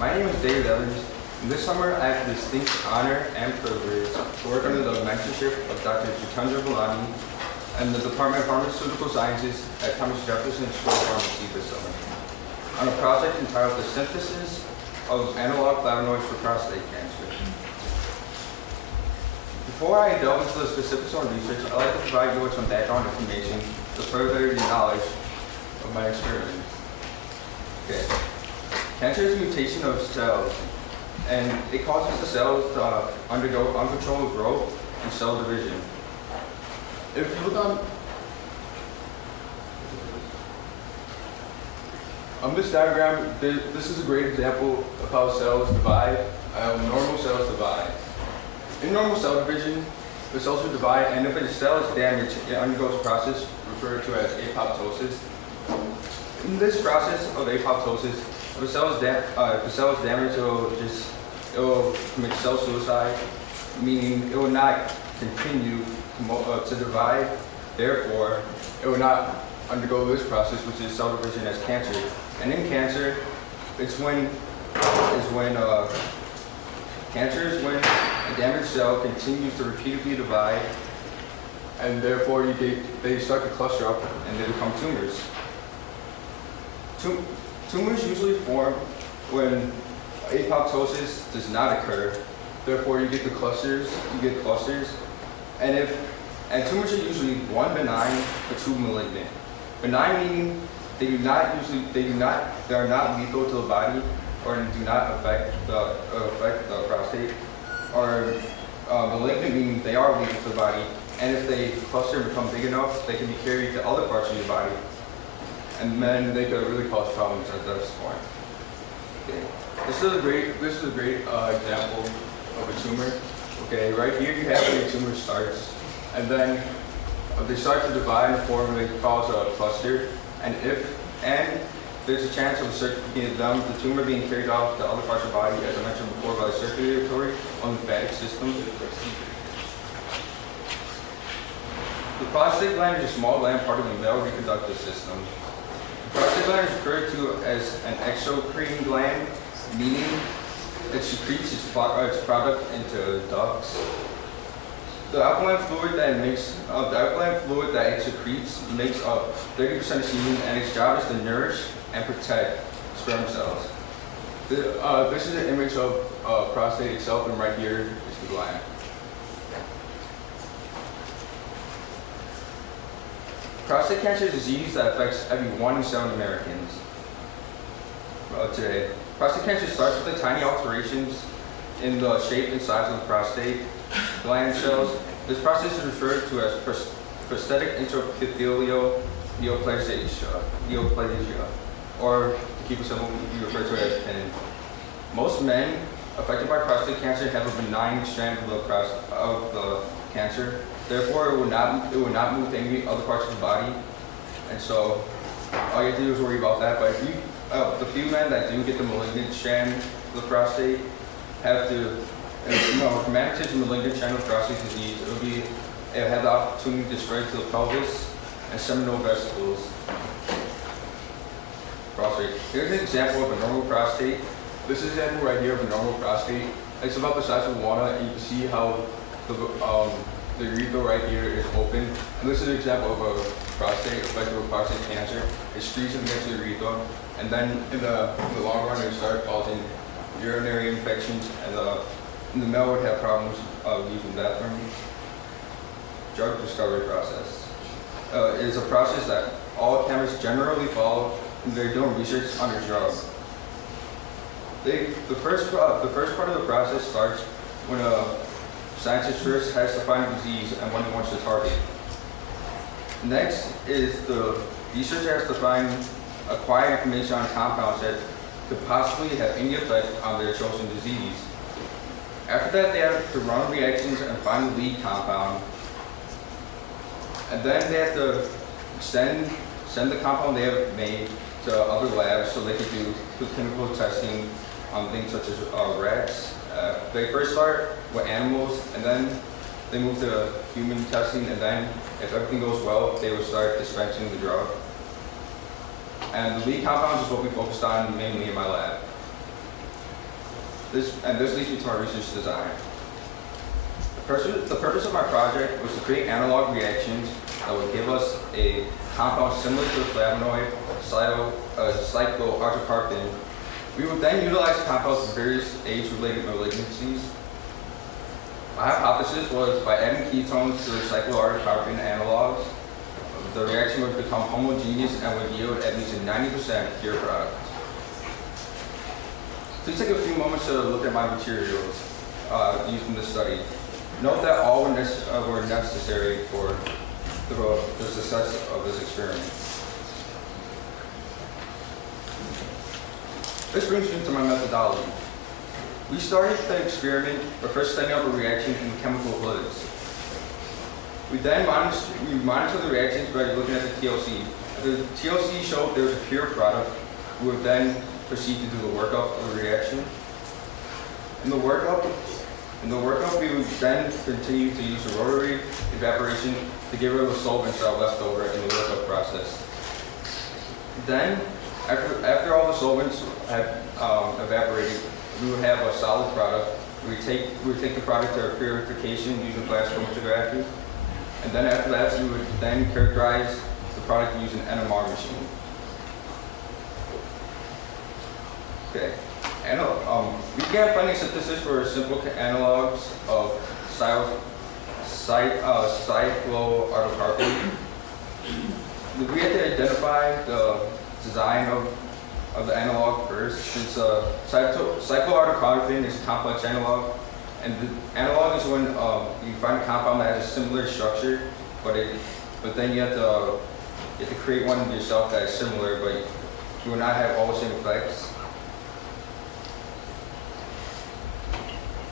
My name is David Evans, and this summer I have the distinct honor and privilege to work under the mentorship of Dr. Jitendra Vellani and the Department of Pharmaceutical Sciences at Thomas Jefferson School of Pharmacy this summer on a project entitled The Synthesis of Analog Flavonoids for Prostate Cancer. Before I delve into the specifics on research, I'd like to provide you with some background information to further your knowledge of my experiment. Okay. Cancer is a mutation of cells, and it causes the cells to undergo uncontrolled growth and cell division. If you look on this diagram, this is a great example of how cells divide, how normal cells divide. In normal cell division, the cells will divide, and if a cell is damaged, it undergoes a process referred to as apoptosis. In this process of apoptosis, if a cell is damaged, it will commit cell suicide, meaning it will not continue to divide. Therefore, it will not undergo this process, which is cell division, as cancer. And in cancer, cancer is when a damaged cell continues to repeatedly divide, and therefore they start to cluster up and they become tumors. Tumors usually form when apoptosis does not occur. Therefore, you get clusters, and tumors are usually one benign or two malignant. Benign meaning they are not lethal to the body or do not affect the prostate, or malignant meaning they are lethal to the body, and if they cluster and become big enough, they can be carried to other parts of your body, and then they could really cause problems at this point. Okay. This is a great example of a tumor. Okay, right here you have where your tumor starts, and then they start to divide and form what they cause a cluster, and there's a chance of the tumor being carried off to other parts of the body, as I mentioned before, by the circulatory or lymphatic system. The prostate gland is a small gland part of the male reproductive system. The prostate gland is referred to as an exocrine gland, meaning it secretes its product into ducts. The alkaline fluid that it secretes makes up 30% of semen, and its job is to nourish and protect sperm cells. This is an image of prostate itself, and right here is the gland. Prostate cancer is a disease that affects every 1 in 7 Americans today. Prostate cancer starts with the tiny alterations in the shape and size of the prostate gland cells. This process is referred to as prosthetic intraepithelial neoplasia, or to keep it simple, we refer to it as PIN. Most men affected by prostate cancer have a benign strand of the cancer. Therefore, it will not move to any other parts of the body, and so all you have to do is worry about that. But if the few men that do get the malignant strand of the prostate have to, if man takes a malignant strand of prostate disease, it will have the opportunity to spread to the pelvis and seminal vesicles. Prostate. Here's an example of a normal prostate. This is an example right here of a normal prostate. It's about the size of a walnut, and you can see how the urethra right here is open. And this is an example of a prostate affected with prostate cancer. It squeezes against the urethra, and then in the long run, it will start causing urinary infections, and the male would have problems using the bathroom. Drug discovery process is a process that all chemists generally follow when they're doing research on a drug. The first part of the process starts when a scientist first has to find a disease and what he wants to target. Next is the researcher has to acquire information on compounds that could possibly have any effect on their chosen disease. After that, they have to run reactions and find the lead compound. And then they have to send the compound they have made to other labs so they can do clinical testing on things such as rats. They first start with animals, and then they move to human testing, and then if everything goes well, they will start dispensing the drug. And the lead compounds is what we focused on mainly in my lab. This leads me to my research design. The purpose of my project was to create analog reactions that would give us a compound similar to the flavonoid cyclohydrocarbon. We would then utilize compounds for various age-related malignancies. My hypothesis was by adding ketones to the cyclohydrocarbon analogs, the reaction would become homogeneous and would yield at least a 90% pure product. Please take a few moments to look at my materials used in this study. Note that all were necessary for the success of this experiment. This brings me to my methodology. We started the experiment by first setting up a reaction in chemical hoods. We then monitored the reactions by looking at the TLC. If the TLC showed there was a pure product, we would then proceed to do the workup of the reaction. In the workup, we would then continue to use the rotary evaporation to get rid of the solvents that are left over in the workup process. Then, after all the solvents have evaporated, we would have a solid product. We would take the product to our purification using flash chromatography. And then after that, we would then characterize the product using an NMR machine. Okay. We began finding synthesis for simple analogs of cyclohydrocarbon. We had to identify the design of the analog first, since cyclohydrocarbon is a complex analog. And the analog is when you find a compound that has a similar structure, but then you have to create one yourself that is similar, but you will not have all the same effects.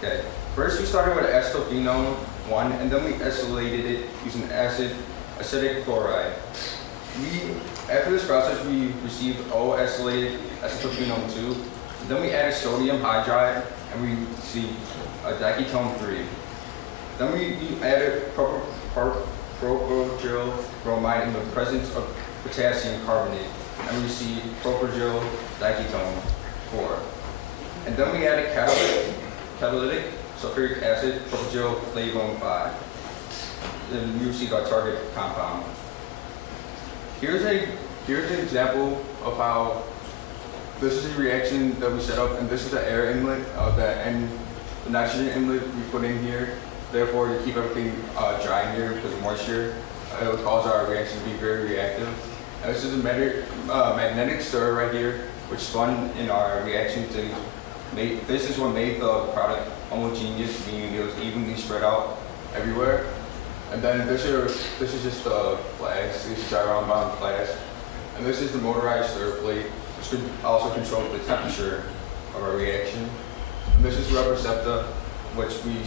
Okay. First, we started with acetophenone 1, and then we acylated it using acidic chloride. After this process, we received O-acylated acetophenone 2. Then we added sodium hydride, and we received diketone 3. Then we added propyl bromide in the presence of potassium carbonate, and we received propyl diketone 4. And then we added catalytic sulfuric acid, propyl flavone 5. Then we received our target compound. Here's an example of how this is a reaction that we set up, and this is the air inlet and the nitrogen inlet we put in here. Therefore, to keep everything dry in here because of moisture, it will cause our reaction to be very reactive. And this is a magnetic stir right here, which spun in our reaction to this is what made the product homogeneous, meaning it was evenly spread out everywhere. And then this is just the flask. These are gyron-bound flask. And this is the motorized stir plate, which could also control the temperature of our reaction. And this is rubber septa, which we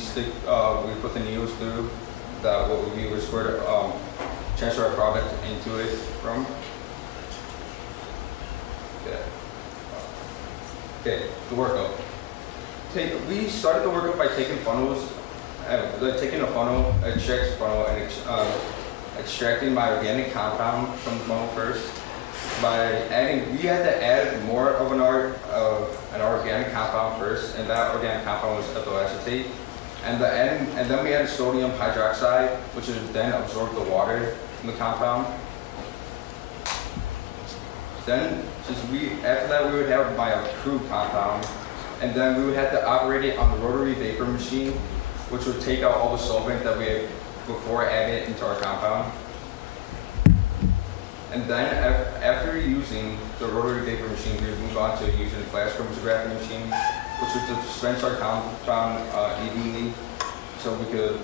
put the needles through, that what we would transfer our product into it from. Okay, the workup. We started the workup by taking funnels, taking a funnel, extract funnel, and extracting my organic compound from the funnel first. We had to add more of an organic compound first, and that organic compound was ethyl acetate. And then we added sodium hydroxide, which would then absorb the water from the compound. Then, after that, we would have my crude compound, and then we would have to operate it on the rotary vapor machine, which would take out all the solvent that we had before adding it into our compound. And then, after using the rotary vapor machine, we would move on to using the flash chromatography machine, which would dispense our compound evenly, so we could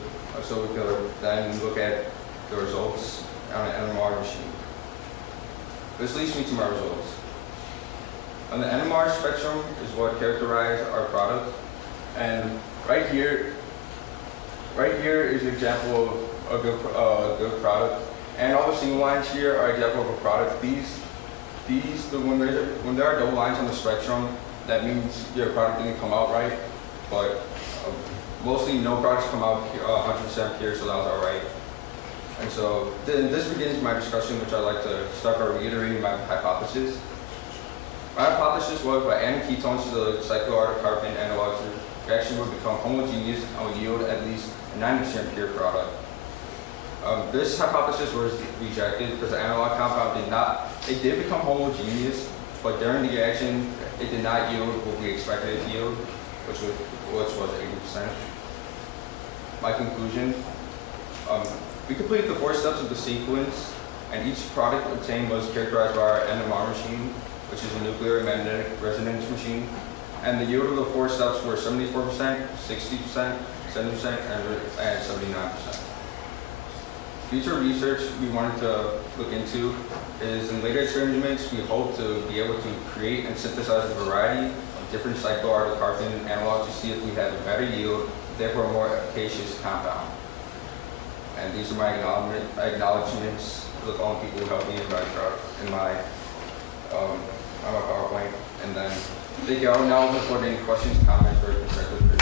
then look at the results on an NMR machine. This leads me to my results. On the NMR spectrum is what characterized our product, and right here is an example of a good product, and all the single lines here are an example of a product. When there are double lines on the spectrum, that means your product didn't come out right, but mostly no products come out 100% pure, so that was all right. And so then this begins my discussion, which I'd like to start by reiterating my hypothesis. My hypothesis was by adding ketones to the cyclooctane analogs, the reaction would become homogeneous and would yield at least a 90% pure product. This hypothesis was rejected because the analog compound did become homogeneous, but during the reaction, it did not yield what we expected it to yield, which was 80%. My conclusion, we completed the 4 steps of the sequence, and each product obtained was characterized by our NMR machine, which is a nuclear magnetic resonance machine. And the yield of the 4 steps were 74%, 60%, 70%, and 79%. Future research we wanted to look into is in later experiments, we hope to be able to create and synthesize a variety of different cyclooctane analogs to see if we have a better yield, therefore a more efficacious compound. And these are my acknowledgements to the following people who helped me in my PowerPoint. And then thank you all. Now open for any questions, comments, or constructive criticism.